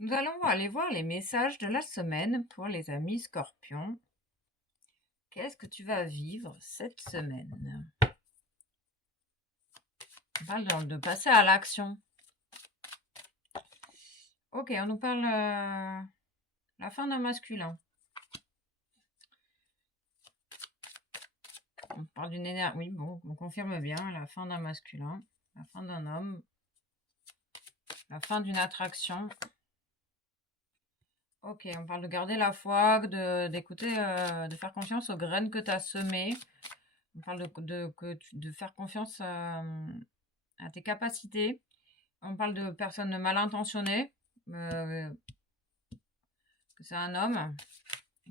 Nous allons aller voir les messages de la semaine pour les amis scorpions. Qu'est-ce que tu vas vivre cette semaine? On parle de passer à l'action. Ok, on nous parle la fin d'un masculin. On parle d'une énergie. Oui, bon, on confirme bien la fin d'un masculin, la fin d'un homme, la fin d'une attraction. Ok, on parle de garder la foi, d'écouter, de faire confiance aux graines que tu as semées. On parle de faire confiance à tes capacités. On parle de personnes mal intentionnées, que c'est un homme,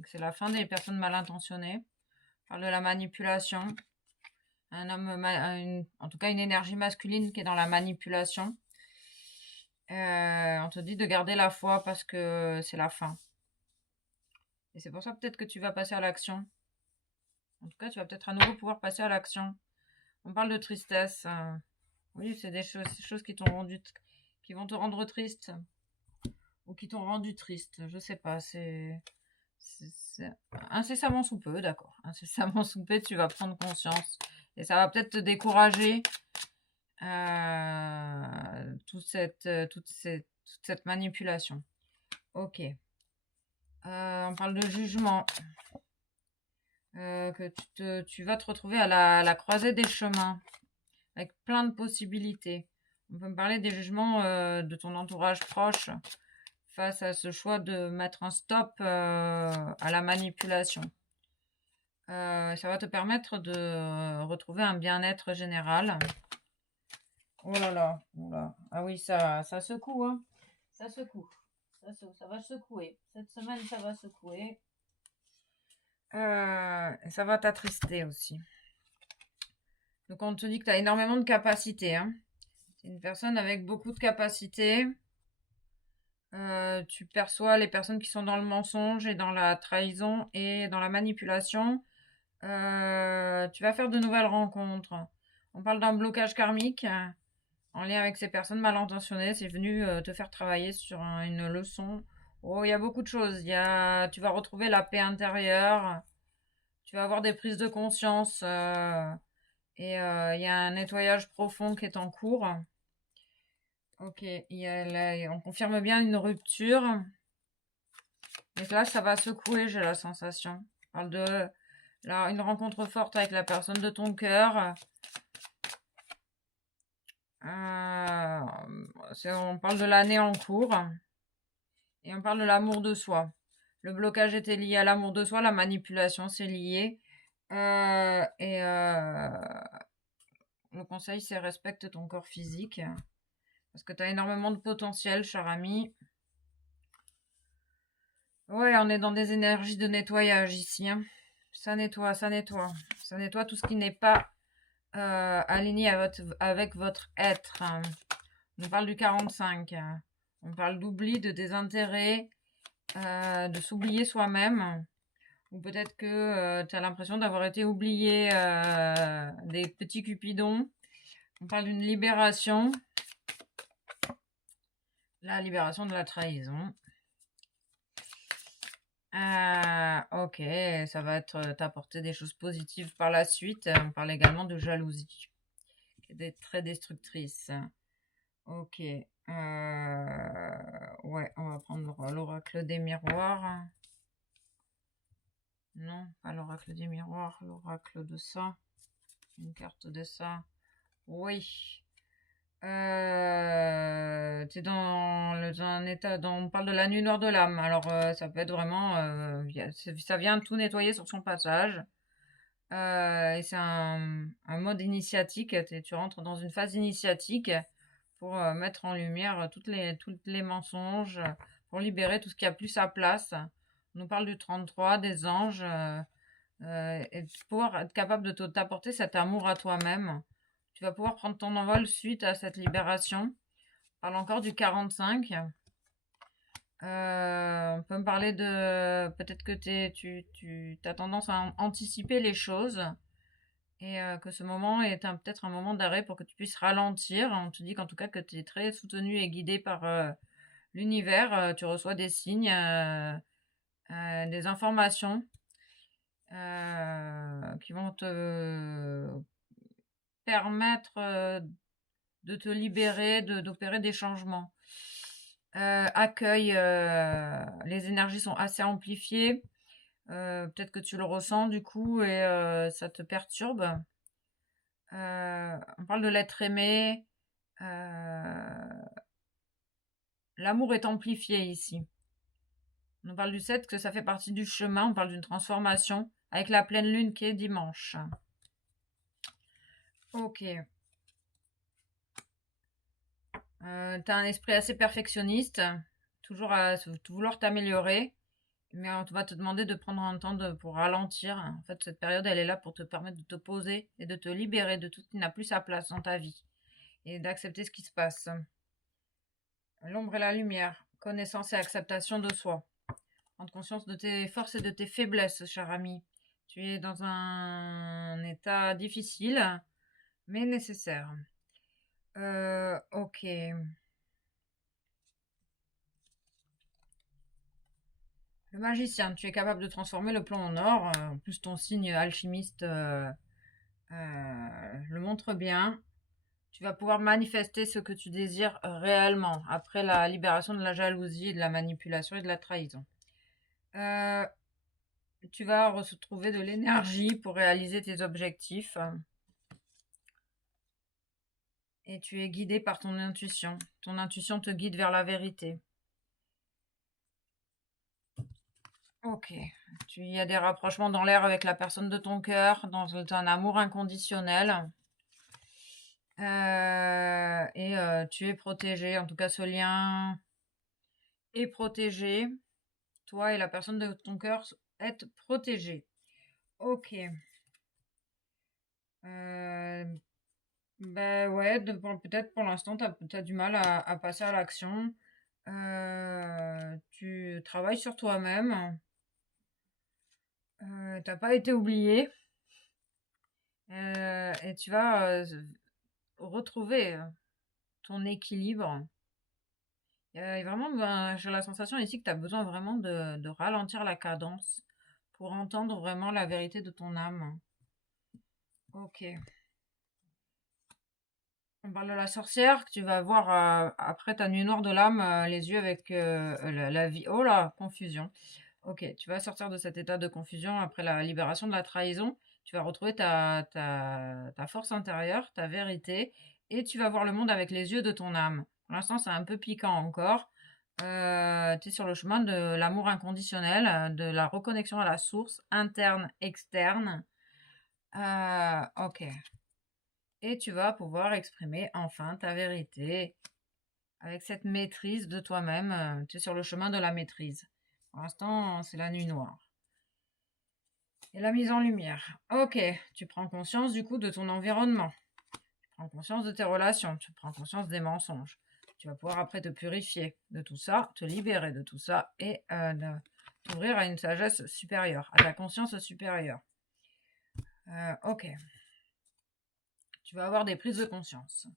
que c'est la fin des personnes mal intentionnées. On parle de la manipulation. Un homme, en tout cas une énergie masculine qui est dans la manipulation. On te dit de garder la foi parce que c'est la fin. Et c'est pour ça peut-être que tu vas passer à l'action. En tout cas, tu vas peut-être à nouveau pouvoir passer à l'action. On parle de tristesse. Oui, c'est des choses qui qui vont te rendre triste ou qui t'ont rendu triste. Je sais pas. C'est incessamment sous peu, d'accord. Incessamment sous peu, tu vas prendre conscience et ça va peut-être te décourager. Toute cette manipulation. Ok. On parle de jugement. Que tu vas te retrouver à la croisée des chemins avec plein de possibilités. On peut me parler des jugements de ton entourage proche face à ce choix de mettre un stop à la manipulation. Ça va te permettre de retrouver un bien-être général. Oh là là, oh là. Ah oui, ça secoue, hein. Ça secoue. Ça va secouer. Cette semaine, ça va secouer. Ça va t'attrister aussi. Donc on te dit que tu as énormément de capacités, hein. C'est une personne avec beaucoup de capacités. Tu perçois les personnes qui sont dans le mensonge et dans la trahison et dans la manipulation. Tu vas faire de nouvelles rencontres. On parle d'un blocage karmique en lien avec ces personnes mal intentionnées. C'est venu te faire travailler sur une leçon. Oh, il y a beaucoup de choses. Tu vas retrouver la paix intérieure. Tu vas avoir des prises de conscience. Et il y a un nettoyage profond qui est en cours. Ok, on confirme bien une rupture. Et là, ça va secouer, j'ai la sensation. On parle de une rencontre forte avec la personne de ton cœur. On parle de l'année en cours. Et on parle de l'amour de soi. Le blocage était lié à l'amour de soi, la manipulation, c'est lié. Le conseil, c'est respecte ton corps physique. Parce que tu as énormément de potentiel, cher ami. Ouais, on est dans des énergies de nettoyage ici, hein. Ça nettoie, ça nettoie. Ça nettoie tout ce qui n'est pas aligné avec votre être, hein. On parle du 45. On parle d'oubli, de désintérêt, de s'oublier soi-même. Ou peut-être que tu as l'impression d'avoir été oublié des petits cupidons. On parle d'une libération. La libération de la trahison. Ok, ça va t'apporter des choses positives par la suite. On parle également de jalousie, qui est très destructrice. Ok. Ouais, on va prendre l'oracle des miroirs. Non, pas l'oracle des miroirs, l'oracle de ça. Une carte de ça. Oui. Tu es dans un état dont on parle de la nuit noire de l'âme. Alors, ça peut être vraiment. Ça vient tout nettoyer sur son passage. Et c'est un mode initiatique. Tu rentres dans une phase initiatique pour mettre en lumière toutes les mensonges, pour libérer tout ce qui a plus sa place. On nous parle du 33, des anges, et pouvoir être capable de t'apporter cet amour à toi-même. Tu vas pouvoir prendre ton envol suite à cette libération. On parle encore du 45. On peut me parler de... Peut-être que tu as tendance à anticiper les choses et que ce moment est peut-être un moment d'arrêt pour que tu puisses ralentir. On te dit qu'en tout cas que tu es très soutenu et guidé par l'univers, tu reçois des signes, des informations qui vont te permettre de te libérer, d'opérer des changements. Accueil, les énergies sont assez amplifiées. Peut-être que tu le ressens du coup et ça te perturbe. On parle de l'être aimé. L'amour est amplifié ici. On parle du 7 que ça fait partie du chemin. On parle d'une transformation avec la pleine lune qui est dimanche. Ok. T'as un esprit assez perfectionniste, toujours à vouloir t'améliorer, mais on va te demander de prendre un temps pour ralentir. En fait, cette période, elle est là pour te permettre de te poser et de te libérer de tout ce qui n'a plus sa place dans ta vie et d'accepter ce qui se passe. L'ombre et la lumière, connaissance et acceptation de soi. Prendre conscience de tes forces et de tes faiblesses, cher ami. Tu es dans un état difficile, mais nécessaire. Ok. Le magicien, tu es capable de transformer le plomb en or. En plus, ton signe alchimiste le montre bien. Tu vas pouvoir manifester ce que tu désires réellement après la libération de la jalousie, de la manipulation et de la trahison. Tu vas retrouver de l'énergie pour réaliser tes objectifs. Et tu es guidé par ton intuition. Ton intuition te guide vers la vérité. Ok. Il y a des rapprochements dans l'air avec la personne de ton cœur, dans un amour inconditionnel. Tu es protégé. En tout cas, ce lien est protégé. Toi et la personne de ton cœur êtes protégés. Ok. Ben ouais, peut-être pour l'instant, tu as du mal à passer à l'action. Tu travailles sur toi-même. T'as pas été oublié. Et tu vas retrouver ton équilibre. Et vraiment, j'ai la sensation ici que tu as besoin vraiment de ralentir la cadence pour entendre vraiment la vérité de ton âme. Ok. On parle de la sorcière, que tu vas voir après ta nuit noire de l'âme, les yeux avec la vie. Oh là, confusion. Ok, tu vas sortir de cet état de confusion après la libération de la trahison. Tu vas retrouver ta force intérieure, ta vérité, et tu vas voir le monde avec les yeux de ton âme. Pour l'instant, c'est un peu piquant encore. Tu es sur le chemin de l'amour inconditionnel, de la reconnexion à la source, interne, externe. Ok. Et tu vas pouvoir exprimer enfin ta vérité avec cette maîtrise de toi-même. Tu es sur le chemin de la maîtrise. Pour l'instant, c'est la nuit noire. Et la mise en lumière. Ok, tu prends conscience du coup de ton environnement. Tu prends conscience de tes relations. Tu prends conscience des mensonges. Tu vas pouvoir après te purifier de tout ça, te libérer de tout ça et t'ouvrir à une sagesse supérieure, à ta conscience supérieure. Ok. Tu vas avoir des prises de conscience.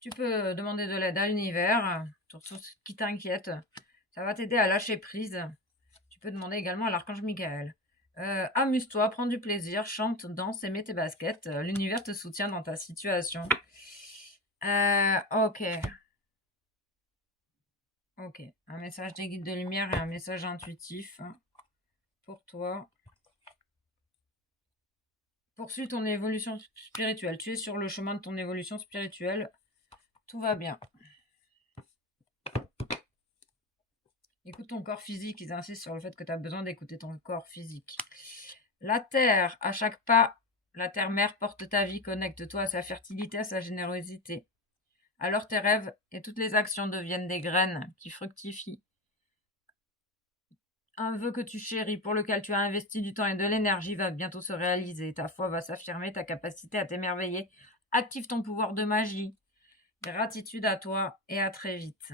Tu peux demander de l'aide à l'univers sur tout ce qui t'inquiète. Ça va t'aider à lâcher prise. Tu peux demander également à l'archange Michael. Amuse-toi, prends du plaisir, chante, danse et mets tes baskets. L'univers te soutient dans ta situation. Ok. Ok. Un message des guides de lumière et un message intuitif pour toi. Poursuis ton évolution spirituelle. Tu es sur le chemin de ton évolution spirituelle. Tout va bien. Écoute ton corps physique. Ils insistent sur le fait que tu as besoin d'écouter ton corps physique. La terre, à chaque pas, la terre-mère porte ta vie. Connecte-toi à sa fertilité, à sa générosité. Alors tes rêves et toutes les actions deviennent des graines qui fructifient. Un vœu que tu chéris, pour lequel tu as investi du temps et de l'énergie, va bientôt se réaliser. Ta foi va s'affirmer, ta capacité à t'émerveiller. Active ton pouvoir de magie. Gratitude à toi et à très vite.